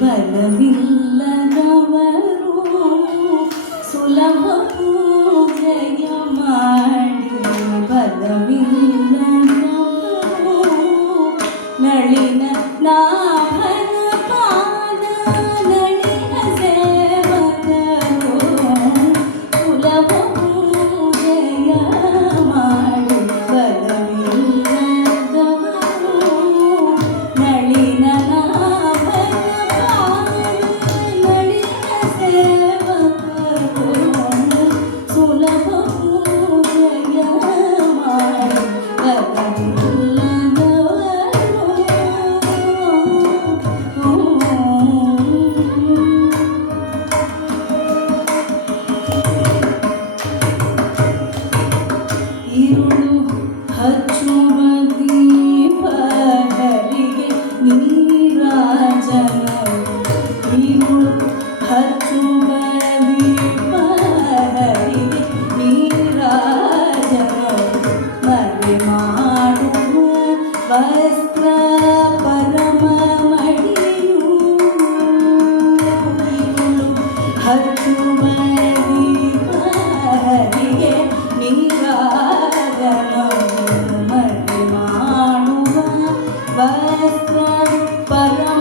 ബലമില്ല 记住 buscar para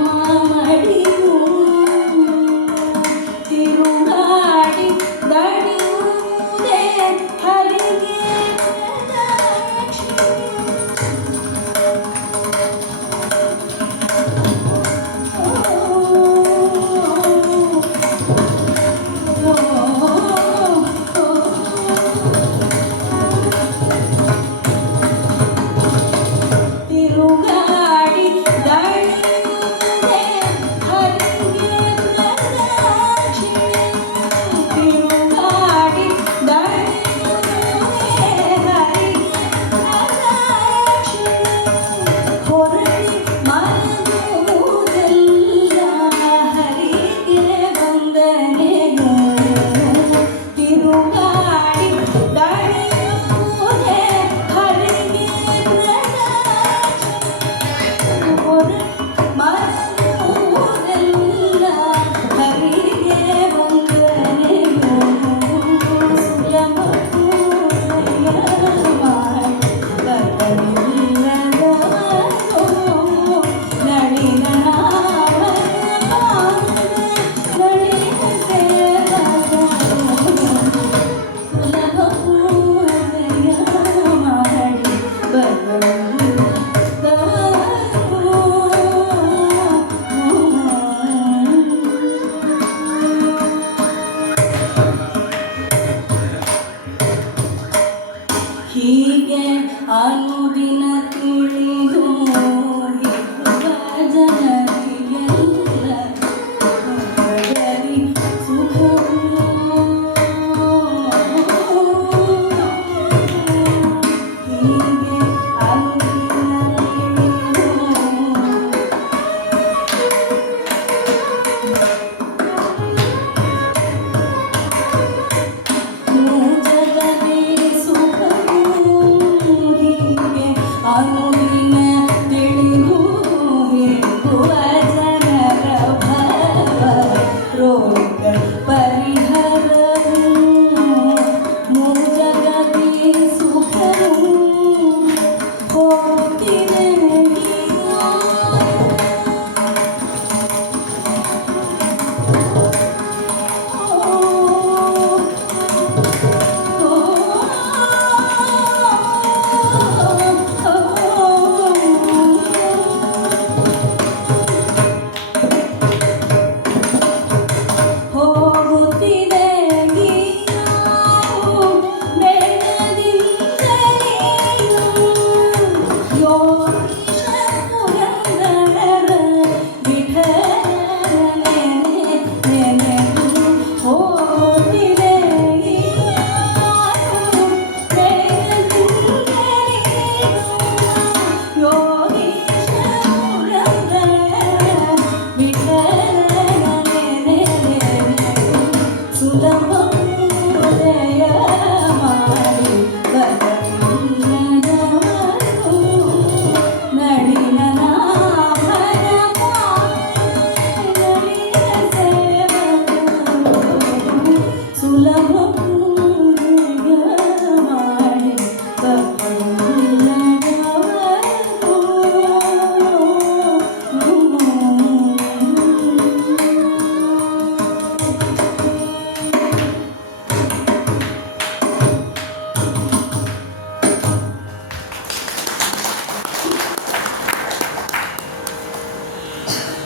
ಹೀಗೆ ಅನುದಿನ ತಿಳಿದು 안